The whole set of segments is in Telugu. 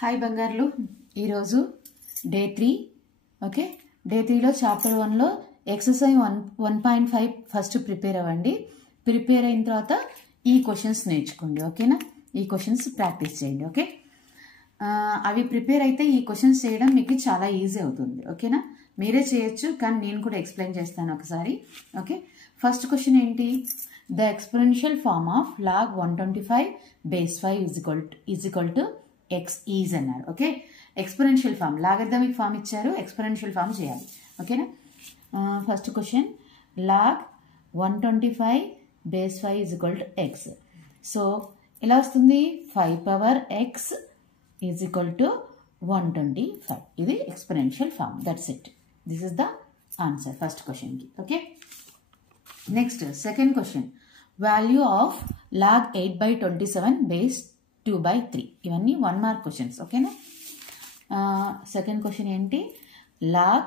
హాయ్ బంగారులు ఈరోజు డే 3 ఓకే డే 3లో చాప్టర్ 1లో ఎక్సర్సైజ్ 1.5 ఫస్ట్ ప్రిపేర్ అవ్వండి. ప్రిపేర్ అయిన తర్వాత ఈ క్వశ్చన్స్ నేర్చుకోండి. ఓకేనా, ఈ క్వశ్చన్స్ ప్రాక్టీస్ చేయండి. ఓకే, అవి ప్రిపేర్ అయితే ఈ క్వశ్చన్స్ చేయడం మీకు చాలా ఈజీ అవుతుంది. ఓకేనా, మీరే చేయొచ్చు కానీ నేను కూడా ఎక్స్ప్లెయిన్ చేస్తాను ఒకసారి. ఓకే, ఫస్ట్ క్వశ్చన్ ఏంటి? The exponential form of log 125 base 5 is equal to x is అన్నారు. Okay, exponential form logarithmic form ఇచ్చారు, ఎక్స్పోనెన్షియల్ ఫార్మ్ చేయాలి. ఓకేనా, first question log 125 base 5 is equal to x. So ఎలా వస్తుంది? 5 power x is equal to 125. ఇది exponential form. That's it. This is the answer first క్వశ్చన్కి. Okay, next second question value of log 8/27 base 2/3. ఇవన్నీ 1 మార్క్ క్వశ్చన్స్. ఓకేనా, సెకండ్ క్వశ్చన్ ఏంటి? log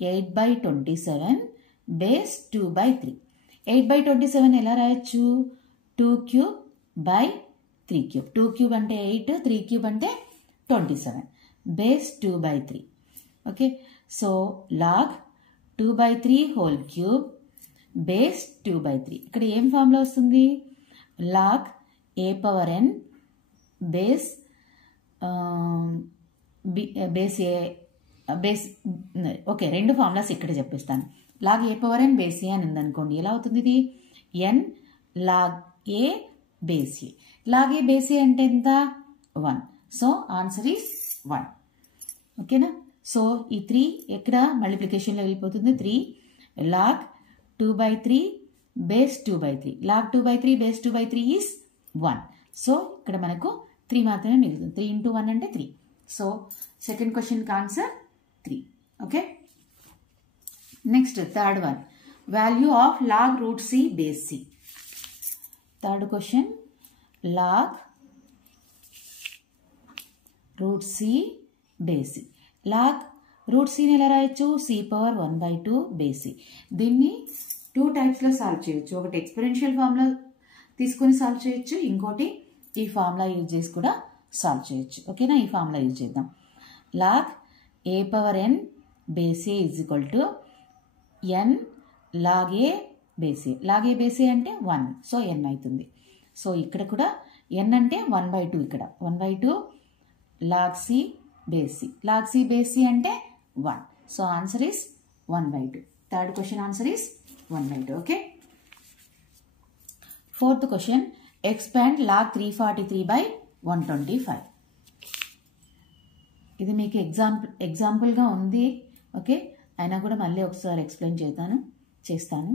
8/27 base 2/3. 8/27 ఎలా రాయొచ్చు? 2 cube by 3 cube. 2 cube అంటే 8, 3 cube అంటే 27. base 2/3. Okay, so log 2/3 whole cube base 2/3. ఇక్కడ ఏం ఫార్ములా వస్తుంది? log a power n base okay, రెండు ఫార్ములాస్ ఇక్కడ చెప్పిస్తాను. log a power n base a అని ఉందనుకోండి, ఎలా అవుతుంది ఇది? n log a base a. log a base a అంటే ఎంత? 1. So answer is 1. ఓకేనా, సో ఈ 3 ఎక్కడ మల్టిప్లికేషన్లో వెళ్ళిపోతుంది. 3 log 2/3 base 2/3. log 2/3 base 2/3 is 1. So ఇక్కడ మనకు 3 మాత్రమే మిగులుతుంది. 3 into 1 అంటే 3. సో సెకండ్ క్వశ్చన్కి answer 3. Okay, next third one value of log root c base c. Third question log root c base c. log root c ని ఎలా రాయొచ్చు? c power 1/2 base c. దీన్ని 2 టైప్స్లో సాల్వ్ చేయొచ్చు. ఒకటి ఎక్స్పోనెన్షియల్ ఫార్ములా తీసుకొని సాల్వ్ చేయొచ్చు, ఇంకోటి ఈ ఫార్ములా యూజ్ చేసి కూడా సాల్వ్ చేయొచ్చు. ఓకేనా, ఈ ఫార్ములా యూజ్ చేద్దాం. log a power n base a is equal to n log a base a. log a base a అంటే 1, సో n అవుతుంది. సో ఇక్కడ కూడా n అంటే 1/2, ఇక్కడ 1/2 log c base c. log c base c అంటే 1. So answer is 1/2. Third question answer is 1/2. Okay, fourth question expand log 343/125. ఇది మీకు ఎగ్జాంపుల్గా ఉంది. ఓకే, అయినా కూడా మళ్ళీ ఒకసారి ఎక్స్ప్లెయిన్ చేస్తాను.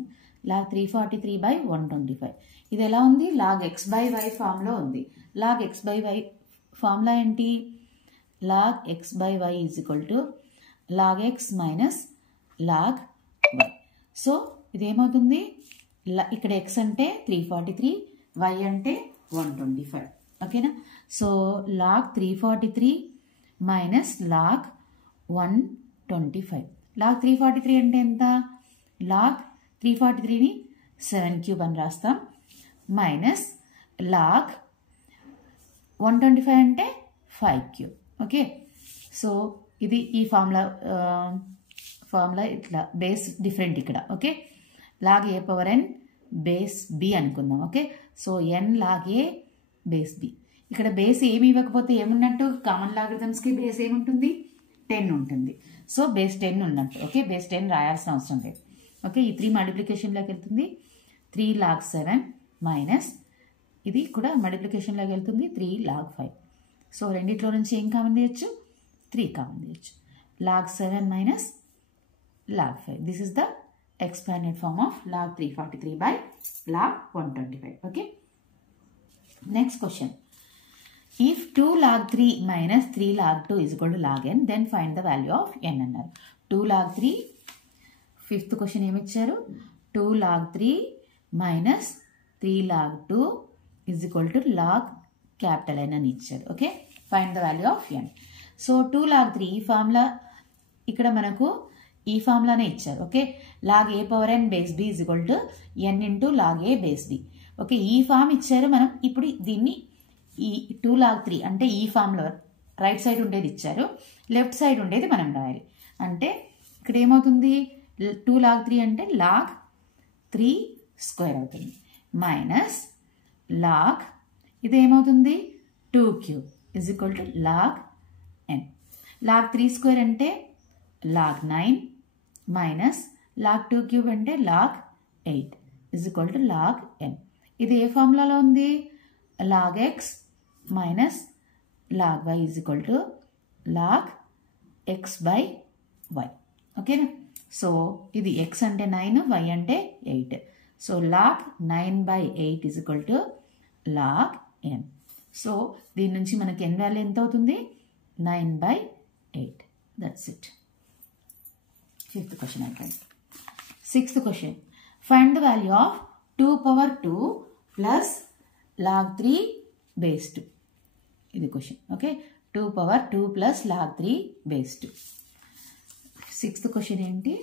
log 343/125 ఇది ఎలా ఉంది? log x/y ఫామ్లో ఉంది. log x/y ఫార్ములా ఏంటి? log x/y is equal to log x minus log y. So ఇదేమవుతుంది? ఇక్కడ x అంటే 343, y అంటే 125. ఓకేనా, so log 343 minus log 125. log 343 అంటే ఎంత? log 343ని 7 క్యూబ్ అని రాస్తాం, మైనస్ log 125 అంటే 5 క్యూబ్. ఓకే, సో ఇది ఈ ఫార్ములా ఇట్లా బేస్ డిఫరెంట్ ఇక్కడ. Okay, log a power n base b అనుకుందాం. Okay, so n log a base b. ఇక్కడ బేస్ ఏమి ఇవ్వకపోతే ఏమున్నట్టు? కామన్ లాగరిథమ్స్కి బేస్ ఏముంటుంది? 10 ఉంటుంది. సో బేస్ 10 ఉన్నట్టు. ఓకే, బేస్ 10 రాయాల్సిన అవసరం లేదు. ఓకే, ఈ 3 మల్టిప్లికేషన్లోకి వెళ్తుంది. 3 log 7 మైనస్ ఇది కూడా మల్టిప్లికేషన్లోకి వెళ్తుంది. 3 log 5. సో రెండిట్లో నుంచి ఏం కామన్ తీయచ్చు? 3 కామన్ తీయచ్చు. log 7 minus log 5. This is the expanded form of log 343/log 125. Okay, next question. If 2 log 3 minus 3 log 2 is equal to log n, then find the value of n అన్నారు. 2 log 3 ఫిఫ్త్ క్వశ్చన్ ఏమి ఇచ్చారు? 2 log 3 minus 3 log 2 is equal to log capital N అని ఇచ్చారు. Okay, find the value of n. So 2 log 3 ఈ ఫార్ములా ఇక్కడ మనకు ఈ ఫార్ములానే ఇచ్చారు. Okay, log a power n base b is equal to n into log a base b. Okay, ఈ ఫార్మ్ ఇచ్చారు. మనం ఇప్పుడు దీన్ని ఈ 2 log 3 అంటే ఈ ఫార్ములా రైట్ సైడ్ ఉండేది ఇచ్చారు, లెఫ్ట్ సైడ్ ఉండేది మనం రాయాలి. అంటే ఇక్కడ ఏమవుతుంది, 2 log 3 అంటే log 3 స్క్వేర్ అవుతుంది, మైనస్ log ఇది ఏమవుతుంది 2 cube is equal to log n. log 3 square అంటే log 9 మైనస్ log 2 క్యూబ్ అంటే log 8 is equal to log n. ఇది ఏ ఫార్ములాలో ఉంది, log x minus log y is equal to log x by y. ఓకేనా. సో ఇది x అంటే 9, y అంటే 8. So log 9/8 is equal to log n. So దీని నుంచి మనకి n వాల్యూ ఎంత అవుతుంది, 9/8. That's it. 5th క్వశ్చన్ అయిపోయింది. 6th question, find the value of 2/2 plus log 3 base 2. ఇది question. Okay, 2/2 plus log 3 base 2. 6th question ఏంటి,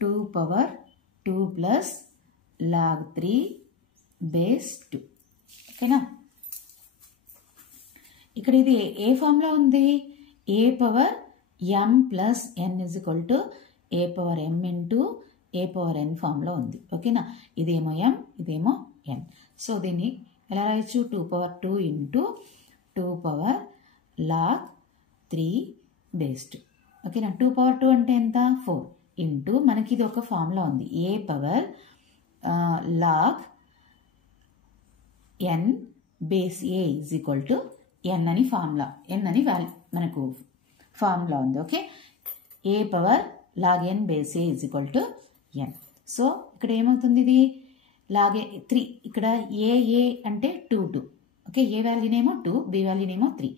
2/2 ప్లస్ log 3 బేస్ 2. ఓకేనా. ఇక్కడ ఇది ఏ ఫామ్లో ఉంది, a power m plus n is equal to a power m into a power n ఫామ్లో ఉంది. ఓకేనా. ఇదేమో m, ఇదేమో n. సో దీన్ని ఎలా రాయొచ్చు, 2/2 ఇంటూ 2/log 3 బేస్ 2. ఓకేనా. 2/2 అంటే ఎంత, 4 ఇంటూ మనకి ఇది ఒక ఫార్ములా ఉంది, a power log n base a is equal to n అని ఫార్ములా, n అని మనకు ఫార్ములా ఉంది. Okay, a power log n base a is equal to n. So ఇక్కడ ఏమవుతుంది, ఇది log 3, ఇక్కడ a అంటే 2. ఓకే, ఏ వాల్యూనేమో 2, b వాల్యూనేమో 3,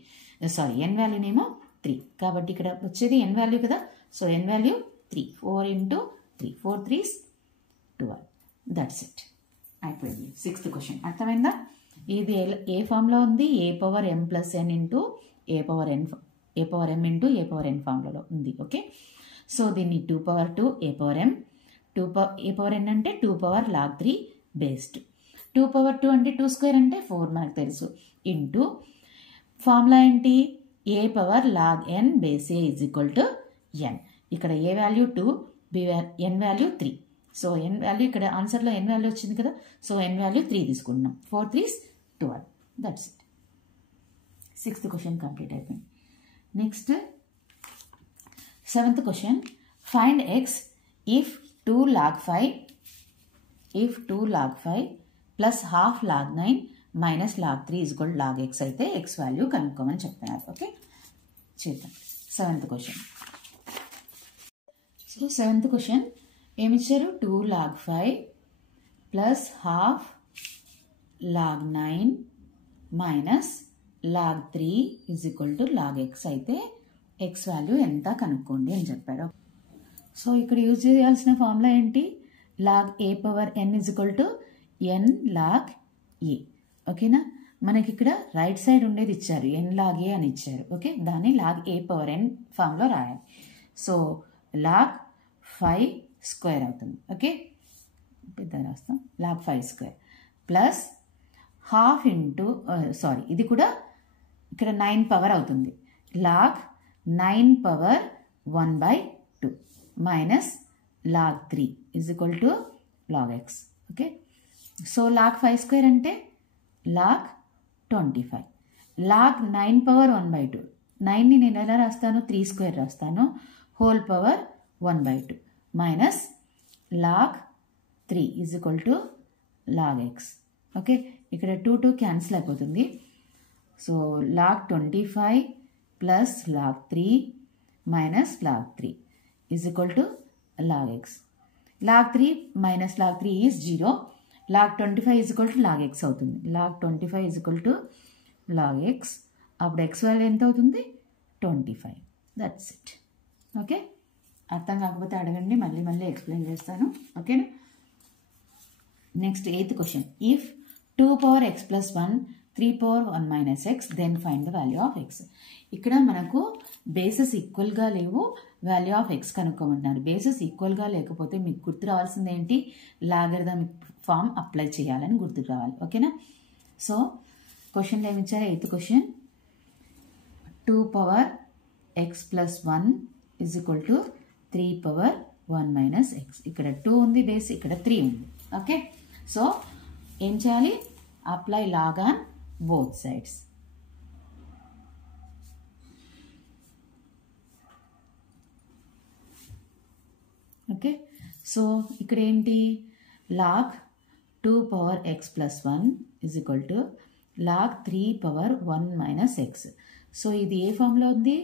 సారీ n వాల్యూనేమో 3. కాబట్టి ఇక్కడ వచ్చేది n వాల్యూ కదా. So n value 3, 4 into 3, 4 3s 12. That's it, అయిపోయింది. 6th క్వశ్చన్ అర్థమైందా. ఇది ఏ ఫామ్లో ఉంది, a power m plus n into a power m into a power n ఫామ్లలో ఉంది. ఓకే, సో దీన్ని 2/2 a power m, a power n అంటే 2/log 3 బేస్ 2. 2/2 అంటే 2 స్క్వేర్ అంటే 4 మనకు తెలుసు, ఇంటూ ఫార్ములా ఏంటి, a power log n base a is equal to n. ఇక్కడ a value 2, n value 3. So n value ఇక్కడ ఆన్సర్లో n వాల్యూ వచ్చింది కదా. సో n వాల్యూ 3 తీసుకుంటున్నాం, 4 3s 12. That's it. 6th question complete అయిపోయింది. Next 7th question, find x if 2 log 5 plus half log 9 minus log 3 is equal log x అయితే x వాల్యూ కనుక్కోమని చెప్తున్నారు. ఓకే, చేద్దాం. 7th question. So 7th question ఏమిచ్చారు, 2 log 5 plus half log 9 minus log 3 is equal to log x అయితే x వాల్యూ ఎంత కనుక్కోండి అని చెప్పారు. సో ఇక్కడ యూజ్ చేయాల్సిన ఫార్ములా ఏంటి, log a power n is equal to n log a. ఓకేనా. మనకి ఇక్కడ రైట్ సైడ్ ఉండేది ఇచ్చారు, n log a అని ఇచ్చారు. ఓకే, దాన్ని log a పవర్ n ఫామ్లో రాయాలి. సో log 5 స్క్వేర్ అవుతుంది. ఓకే, పెద్ద రాస్తాం, log 5 square plus half into sorry ఇది కూడా ఇక్కడ 9 పవర్ అవుతుంది, log 9 power 1/2 minus log 3 is equal to log x. Okay, so log 5 square అంటే log 25, log 9 పవర్ 1/2, 9ని నేను ఎలా రాస్తాను, 3 స్క్వేర్ రాస్తాను, whole power 1/2 minus log 3 is equal to log x. Okay, ఇక్కడ 2 క్యాన్సిల్ అయిపోతుంది. So log 25 plus log 3 minus log 3 is equal to log x. log 3 minus log 3 is 0. log 25 is equal to log x అవుతుంది. log 25 is equal to log x. అప్పుడు x వాల్యూ ఎంత అవుతుంది, 25. That's it. ఓకే, అర్థం కాకపోతే అడగండి, మళ్ళీ ఎక్స్ప్లెయిన్ చేస్తాను. ఓకేనా. Next 8th question, if 2 power x plus 1 3 power 1 minus x then find the value of x. ఇక్కడ మనకు బేసెస్ ఈక్వల్గా లేవు, వాల్యూ ఆఫ్ x కనుక్కోమంటున్నారు. బేసెస్ ఈక్వల్గా లేకపోతే మీకు గుర్తు రావాల్సింది ఏంటి, లాగరిథమిక్ ఫామ్ అప్లై చేయాలని గుర్తుకు రావాలి. ఓకేనా. సో క్వశ్చన్లో ఏమిచ్చారు, 8th question, 2 power x plus 1 is equal to 3 power 1 minus x. ఇక్కడ 2 ఉంది బేస్, ఇక్కడ 3 ఉంది. ఓకే, సో ఏం చేయాలి? Apply log on both sides. Okay, so ఇక్కడ ఏంటి? Log 2 power x plus 1 is equal to log 3 power 1 minus x. So ఇది ఏ ఫామ్లో ఉంది?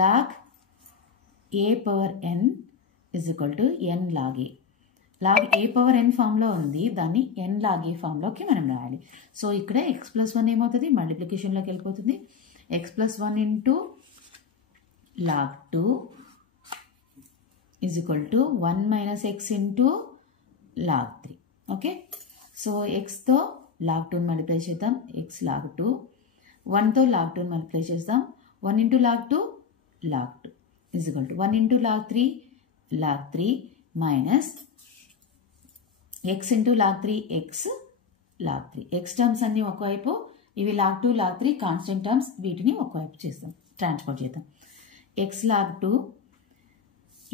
Log a power n is equal to n log a. Log a power n ఫామ్లో ఉంది, దాన్ని n log a ఫామ్లోకి మనం రాయాలి. సో ఇక్కడ x plus 1 ఏమవుతుంది? మల్టిప్లికేషన్లోకి వెళ్ళిపోతుంది. x plus 1 into log 2 is equal to 1 minus x into log 3. Okay, so xతో log 2 మల్టిప్లై చేద్దాం. x log 2, 1తో log 2 మల్టిప్లై చేద్దాం. 1 into log 2 log 2 is equal to 1 into log 3 minus x into log 3 x log 3. x terms అన్నీ ఒకవైపు, ఇవి log 2 log 3 కాన్స్టెంట్ టర్మ్స్, వీటిని ఒకవైపు చేద్దాం, ట్రాన్స్పోర్ట్ చేద్దాం. x log 2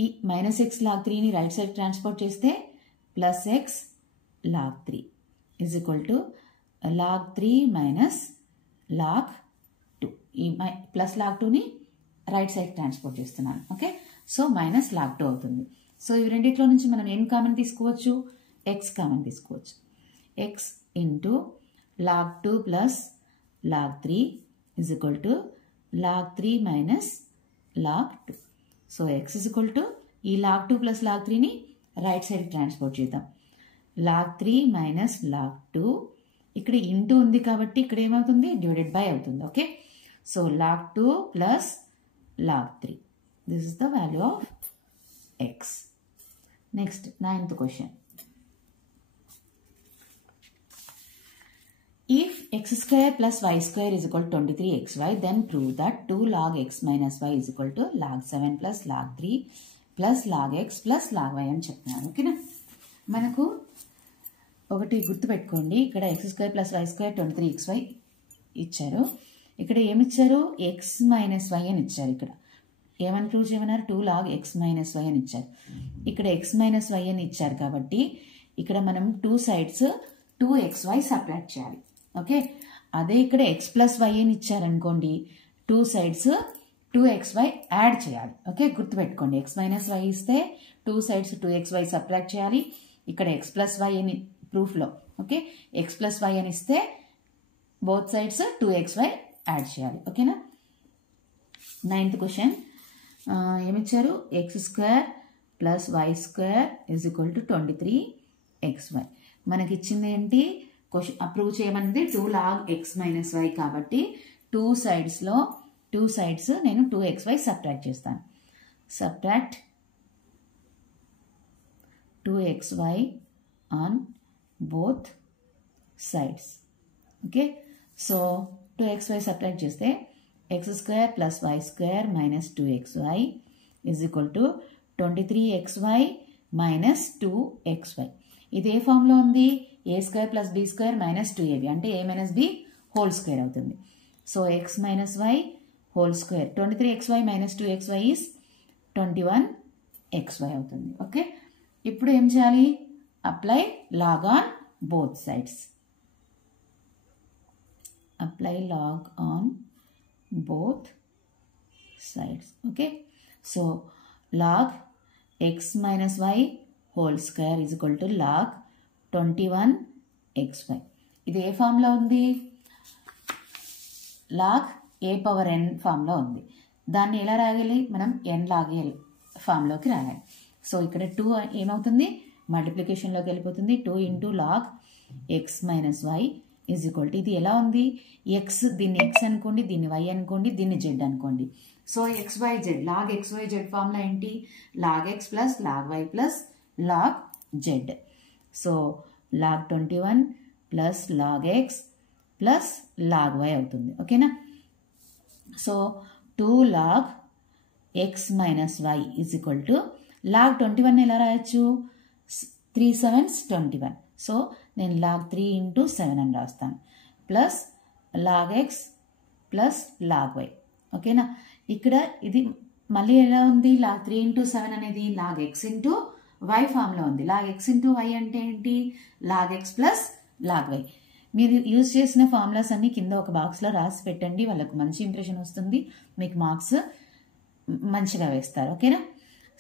ఈ మైనస్ x log 3ని రైట్ సైడ్ ట్రాన్స్పోర్ట్ చేస్తే plus x log 3 is equal to log 3 minus log 2. ఈ ప్లస్ log 2ని రైట్ సైడ్ ట్రాన్స్పోర్ట్ చేస్తున్నాను. ఓకే, సో మైనస్ log 2 అవుతుంది. సో ఇవి రెండిట్లో నుంచి మనం ఏం కామన్ తీసుకోవచ్చు? x కామన్ తీసుకోవచ్చు. x into log 2 plus log 3 is equal to log 3 minus log 2. So x is equal to ఈ log 2 ప్లస్ log 3ని రైట్ సైడ్ ట్రాన్స్పోర్ట్ చేద్దాం. log 3 మైనస్ log 2, ఇక్కడ ఇంటూ ఉంది కాబట్టి ఇక్కడ ఏమవుతుంది? డివైడెడ్ బై అవుతుంది. Okay, so log 2 plus log 3, this is the value of x. Next 9th question. If x square plus y square is equal to 23xy, then prove that 2 log x minus y is equal to log 7 plus log 3 plus log x plus log y అని చెప్తున్నాను. ఓకేనా, మనకు ఒకటి గుర్తుపెట్టుకోండి, ఇక్కడ x square plus y square 23xy ఇచ్చారు. ఇక్కడ ఏమిచ్చారు? x మైనస్ y అని ఇచ్చారు. ఇక్కడ ఏమని ప్రూవ్ చేయమన్నారు? 2 log x minus y అని ఇచ్చారు. ఇక్కడ x minus y అని ఇచ్చారు కాబట్టి ఇక్కడ మనం 2 సైడ్స్ 2xy సపరేట్ చేయాలి. ఓకే, అదే ఇక్కడ x ప్లస్ y అని ఇచ్చారనుకోండి, 2 సైడ్స్ 2xy యాడ్ చేయాలి. ఓకే, గుర్తుపెట్టుకోండి, x మైనస్ y ఇస్తే 2 సైడ్స్ 2xy సపరేట్ చేయాలి. ఇక్కడ x ప్లస్ y అని ప్రూఫ్లో, ఓకే, x ప్లస్ y అని ఇస్తే బోత్ సైడ్స్ 2xy యాడ్ చేయాలి. ఓకేనా. 9th క్వశ్చన్ ఏమిచ్చారు? x square plus y square is equal to 23xy. మనకి ఇచ్చింది ఏంటి? క్వశ్చన్ అప్రూవ్ చేయమన్నది 2 log x మైనస్ y కాబట్టి 2 సైడ్స్ నేను 2xy సబ్ట్రాక్ట్ చేస్తాను. Subtract 2xy on both sides. Okay, so 2xy subtract చేస్తే x square plus y square minus 2xy is equal to 23xy minus 2xy. ఇది ఏ ఫామ్లో ఉంది? A square plus b square minus 2ab అంటే a minus B whole square అవుతుంది. So x minus y whole square 23xy minus 2xy is 21xy అవుతుంది. ఓకే, ఇప్పుడు ఏం చేయాలి? Apply log on both sides. Apply log on both sides. Okay, so log x minus y whole square is equal to log 21xy. ఇది ఏ ఫామ్లో ఉంది? log a power n ఫామ్లో ఉంది. దాన్ని ఎలా రాయాలి? మనం n log a ఫామ్లోకి రాయాలి. సో ఇక్కడ 2 ఏమవుతుంది? మల్టిప్లికేషన్లోకి వెళ్ళిపోతుంది. 2 into log x minus y is equal to, ఇది ఎలా ఉంది? ఎక్స్, దీన్ని ఎక్స్ అనుకోండి, దీన్ని వై అనుకోండి, దీన్ని జెడ్ అనుకోండి. So XYZ log XYZ formula ఏంటి? Log x plus log y plus log z. So log 21 plus log x plus log y అవుతుంది. ఓకేనా. So 2 log x minus y is equal to log 21 ఎలా రాయొచ్చు? 3 7s 21. సో నేను లాగ్ 3 ఇంటూ 7 అని రాస్తాను. Plus log x plus log y ఓకేనా. ఇక్కడ ఇది మళ్ళీ ఎలా ఉంది, లాగ్ 3 into 7 అనేది లాగ్ ఎక్స్ ఇంటూ వై ఫామ్లో ఉంది. లాగ్ ఎక్స్ ఇంటూ వై అంటే ఏంటి, log x plus log y. మీరు యూజ్ చేసిన ఫార్ములాస్ అన్ని కింద ఒక బాక్స్లో రాసి పెట్టండి, వాళ్ళకు మంచి ఇంప్రెషన్ వస్తుంది, మీకు మార్క్స్ మంచిగా వేస్తారు. ఓకేనా.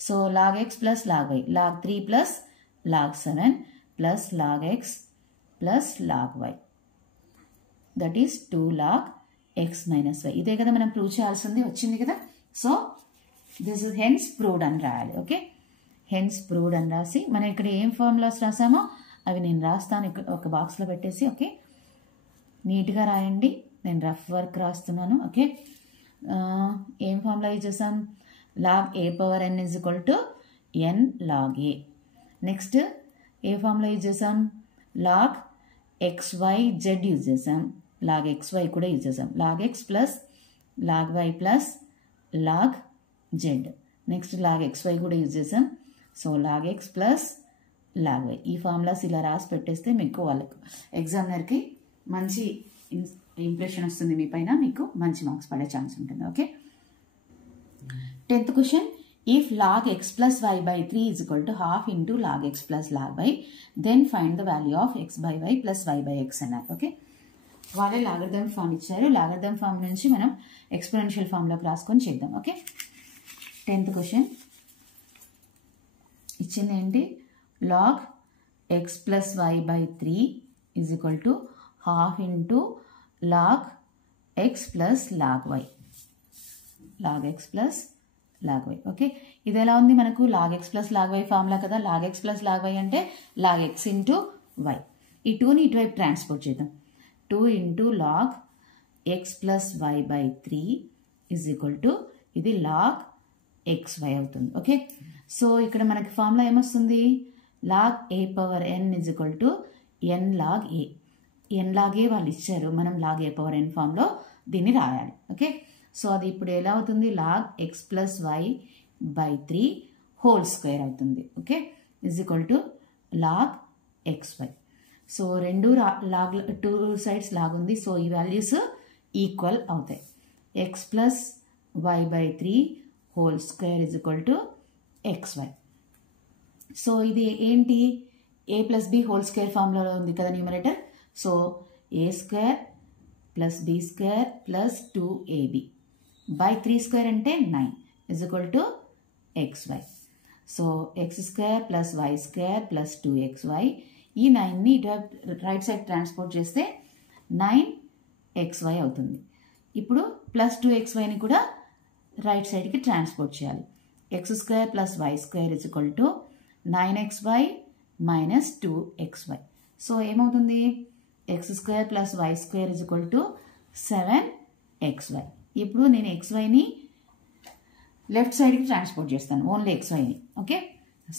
So log x plus log y, log 3 plus log 7 plus log x plus log y, that is 2 log x minus y. ఇదే కదా మనం ప్రూవ్ చేయాల్సింది, వచ్చింది కదా. So this is hence proved అని రాయాలి. ఓకే, హెన్స్ ప్రూవ్డ్ అని రాసి మనం ఇక్కడ ఏం ఫార్ములాస్ రాసామో అవి నేను రాస్తాను ఇక్కడ ఒక బాక్స్లో పెట్టేసి. ఓకే, నీట్గా రాయండి, నేను రఫ్ వర్క్ రాస్తున్నాను. ఓకే, ఏం ఫార్ములా యూజ్ చేసాం, log a power n is equal to n log a. Next ఏ ఫార్ములా యూజ్ చేసాం, లాగ్ xyz యూజ్ చేసాం, లాగ్ xy కూడా యూజ్ చేసాం, log x plus log y plus log z. Next log xy కూడా యూజ్ చేసాం, so log x plus log y. ఈ ఫార్ములాస్ ఇలా రాసి పెట్టేస్తే మీకు వాళ్ళకు ఎగ్జామినర్కి మంచి ఇంప్రెషన్ వస్తుంది మీ పైన, మీకు మంచి మార్క్స్ పడే ఛాన్స్ ఉంటుంది. Okay, 10th question, if log x plus y by 3 is equal to half into log x plus log y, then find the value of x by y plus y by x అన్నారు. ఓకే, వాళ్ళే లాగరిథమ్ ఫామ్ ఇచ్చారు, లాగరిథమ్ ఫామ్ నుంచి మనం ఎక్స్పోనెన్షియల్ ఫామ్లోకి రాసుకొని చేద్దాం. ఓకే, 10th క్వశ్చన్ ఇచ్చింది ఏంటి, log x plus y by 3 is equal to half into log x plus log y, log x plus log y. Okay, ఇది ఎలా ఉంది మనకు, log x plus log y formula కదా, log x plus log y అంటే log x ఇంటూ y. ఈ 2ని ఇటువైపు ట్రాన్స్పోర్ట్ చేద్దాం, 2 into log x plus y by 3 is equal to ఇది log xy అవుతుంది. ఓకే, సో ఇక్కడ మనకి ఫార్ములా ఏమొస్తుంది, log a power n is equal to n log a. n log a వాళ్ళు ఇచ్చారు, మనం log a పవర్ n ఫామ్లో దీన్ని రాయాలి. ఓకే, సో అది ఇప్పుడు ఎలా అవుతుంది, log x plus y by 3 whole square అవుతుంది. Okay, is equal to log x y. So రెండు లాగ్ 2 సైడ్స్ లాగ్ ఉంది, సో ఈ వాల్యూస్ ఈక్వల్ అవుతాయి. X plus y by 3 whole square is equal to x y. So ఇది ఏంటి, a plus b whole square formula ఉంది కదా numerator. So a square plus b square plus 2ab by 3 square అంటే 9 is equal to xy. So x square plus y square plus 2xy, ఈ 9ని రైట్ సైడ్ ట్రాన్స్పోర్ట్ చేస్తే 9xy అవుతుంది. ఇప్పుడు ప్లస్ 2xyని కూడా రైట్ సైడ్కి ట్రాన్స్పోర్ట్ చేయాలి. X square plus y square is equal to 9xy minus 2xy. So ఏమవుతుంది, x square plus y square is equal to 7xy. ఇప్పుడు నేను xyని లెఫ్ట్ సైడ్కి ట్రాన్స్పోర్ట్ చేస్తాను, ఓన్లీ xyని. Okay,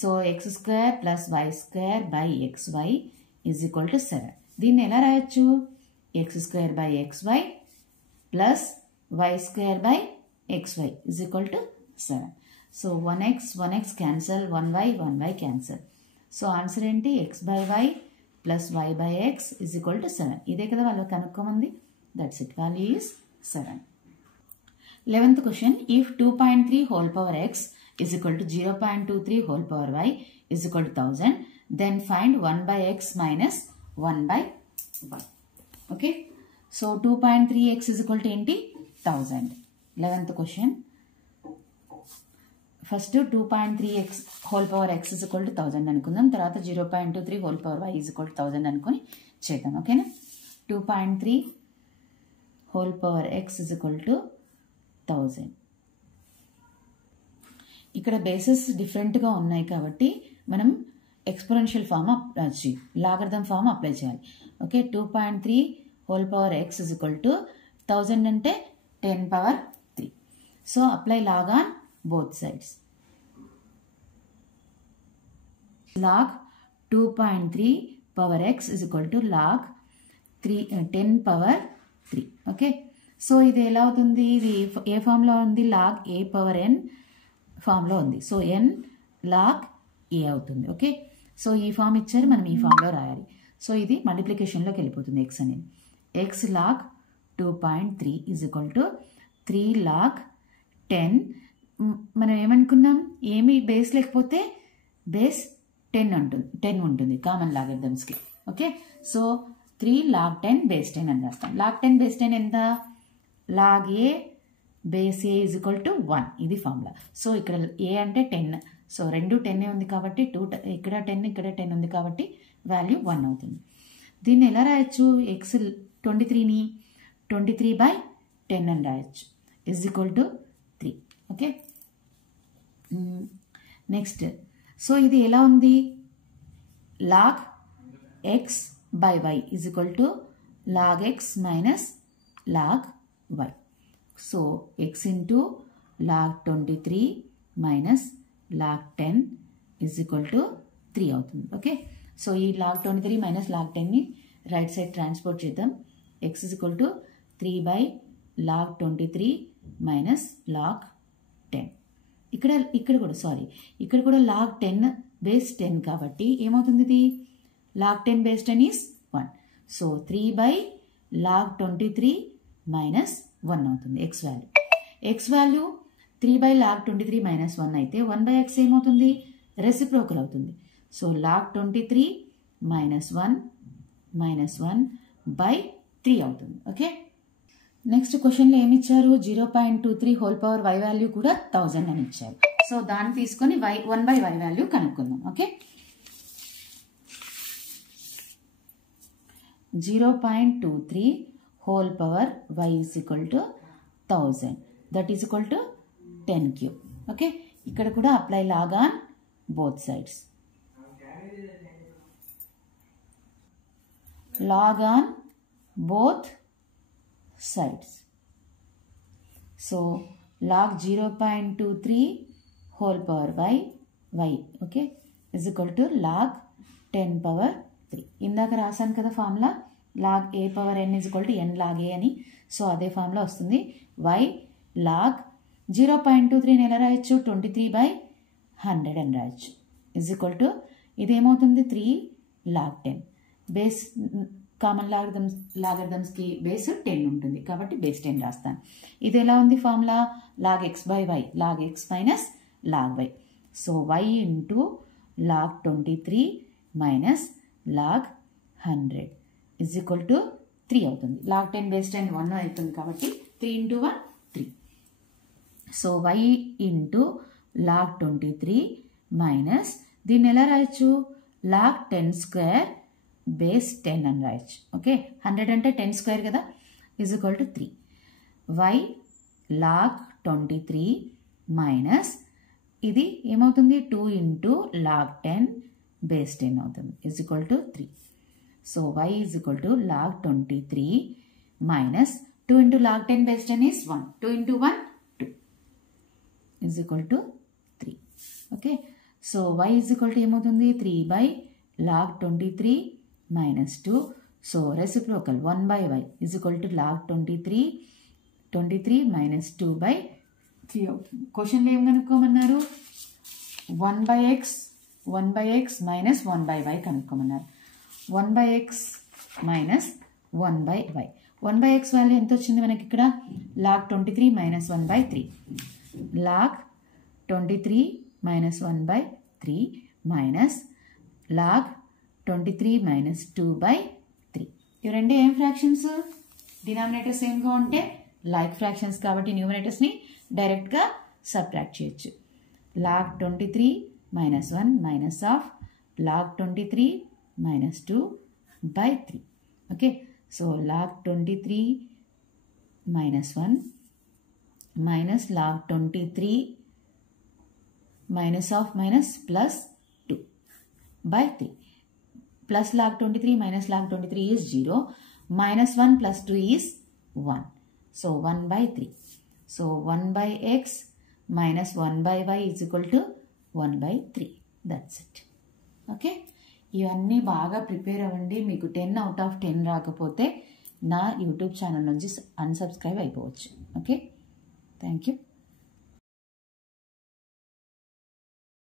so x square plus y square by xy is equal to 7. దీన్ని ఎలా రాయొచ్చు, x square by xy plus y square by xy is equal to 7. So 1x cancel, 1y cancel. So answer ఏంటి, x by y plus y by x is equal to 7. ఇదే కదా వాళ్ళు కనుక్కోమంది, that's it, value is 7. 11th question, if 2.3 whole power x is equal to 0.23 whole power y is equal to 1000, then find 1 by x minus 1 by y. Okay, so 2.3x is equal to ఏంటి, 1000. 11th question, first 2.3x whole power x is equal to 1000 అనుకుందాం, తర్వాత 0.23 whole power y is equal to 1000 అనుకొని చేద్దాం. ఓకేనా, 2.3 whole power x is equal to 1000. ఇక్కడ బేసెస్ డిఫరెంట్గా ఉన్నాయి కాబట్టి మనం exponential form logarithm form apply చేయాలి. Okay, 2.3 whole power x is equal to 1000 అంటే 10 power 3. So apply log on both sides. Log 2.3 power x is equal to log 10 power 3. Okay, so ఇది ఎలా అవుతుంది, ఇది ఏ ఫామ్లో ఉంది, లాగ్ ఏ పవర్ ఎన్ ఫామ్లో ఉంది. సో ఎన్ లాగ్ ఏ అవుతుంది. ఓకే, సో ఈ ఫామ్ ఇచ్చారు, మనం ఈ ఫామ్లో రాయాలి. సో ఇది మల్టిప్లికేషన్లోకి వెళ్ళిపోతుంది ఎక్స్ అనేది. X log 2.3 is equal to 3 log 10. మనం ఏమనుకున్నాం, ఏమి బేస్ లేకపోతే బేస్ 10 ఉంటుంది కామన్ లాగరిథమ్స్కి. ఓకే, సో 3 log 10 బేస్ 10 అని రాస్తాం. log 10 బేస్ 10 ఎంత? log a base a is equal to 1. ఇది ఫార్ములా. సో ఇక్కడ a అంటే 10, సో రెండు 10 ఉంది కాబట్టి 2, ఇక్కడ 10 ఇక్కడ 10 ఉంది కాబట్టి వాల్యూ 1 అవుతుంది. దీన్ని ఎలా రాయొచ్చు? ఎక్స్ 23ని 23/10 అని రాయొచ్చు, is equal to 3. Okay, next, so ఇది ఎలా ఉంది? log x by y is equal to log x minus log y. So x into log 23 minus log 10 is equal to 3 అవుతుంది. ఓకే, సో ఈ log 23 మైనస్ log 10ని రైట్ సైడ్ ట్రాన్స్పోర్ట్ చేద్దాం. x is equal to 3/log 23 minus log 10. ఇక్కడ కూడా log 10 బేస్ 10 కాబట్టి ఏమవుతుంది? ఇది log 10 base 10 is 1. So 3/log 23 minus 1 అవుతుంది x వాల్యూ 3/log 23 మైనస్ 1 అయితే 1/x ఏమవుతుంది? రెసిప్రోకల్ అవుతుంది. సో log 23 మైనస్ 1/3 అవుతుంది. ఓకే, నెక్స్ట్ క్వశ్చన్లో ఏమి ఇచ్చారు? 0.23 హోల్ పవర్ y వాల్యూ కూడా 1000 అని ఇచ్చారు. సో దాన్ని తీసుకొని 1/y వాల్యూ కనుక్కుందాం. Okay, 0.23 whole power y is equal to 1000, that is equal to 10 cube. Okay, ఇక్కడ కూడా apply log on both sides. log on both sides. So log 0.23 whole power by y, okay, is equal to log 10 power 3. ఇందాక రాసాను కదా formula, log a power n is equal to n log a అని. సో అదే ఫార్ములా వస్తుంది. y log 0.23 ఎలా రాయొచ్చు? 23/100 అని రాయొచ్చు, is equal to ఇదేమవుతుంది? 3 log 10. బేస్ కామన్ లాగరిథమ్స్కి బేస్ 10 ఉంటుంది కాబట్టి బేస్ 10 రాస్తాను. ఇది ఎలా ఉంది formula? log x by y, log x minus log y. So y into log 23 minus log 100 is equal to 3 అవుతుంది. log 10 బేస్ 10 1 అవుతుంది కాబట్టి 3 into 1 3. So y into log 23 minus దీన్ని ఎలా రాయొచ్చు? log 10 స్క్వేర్ బేస్ 10 అని రాయొచ్చు. ఓకే, 100 అంటే 10 స్క్వేర్ కదా, is equal to 3. y log 23 minus ఇది ఏమవుతుంది? 2 ఇంటూ log 10 బేస్ 10 అవుతుంది, is equal to 3. So y is equal to log 23 minus 2 into log 10 base 10 is 1, 2 into 1 2 is equal to 3. Okay, so y is equal to ఏమవుతుంది? 3/log 23 minus 2. So reciprocal 1/y is equal to log 23 minus 2/3 అవుతుంది. క్వశ్చన్లో ఏం కనుక్కోమన్నారు? 1/x minus 1/y కనుక్కోమన్నారు. 1/x minus 1/y. 1/x value ఎంత వచ్చింది మనకి ఇక్కడ? log 23 minus 1/3. log 23 minus 1/3 minus log 23 minus 2/3. ఇవి రెండు ఏం ఫ్రాక్షన్స్? డినామినేటర్స్ ఏమిగా ఉంటే లైక్ ఫ్రాక్షన్స్ కాబట్టి న్యూమరేటర్స్ని డైరెక్ట్గా సబ్ట్రాక్ట్ చేయొచ్చు. log 23 minus 1 minus of log 23 minus 2/3. Okay, so log 23 minus 1 minus log 23 minus of minus plus 2/3. Plus log 23 minus log 23 is 0. Minus 1 plus 2 is 1. So 1/3. So 1/x minus 1/y is equal to 1/3. That's it. Okay. ఇవన్నీ బాగా ప్రిపేర్ అవ్వండి. మీకు 10 out of 10 రాకపోతే నా యూట్యూబ్ ఛానల్ నుంచి అన్సబ్స్క్రైబ్ అయిపోవచ్చు. Okay, thank you.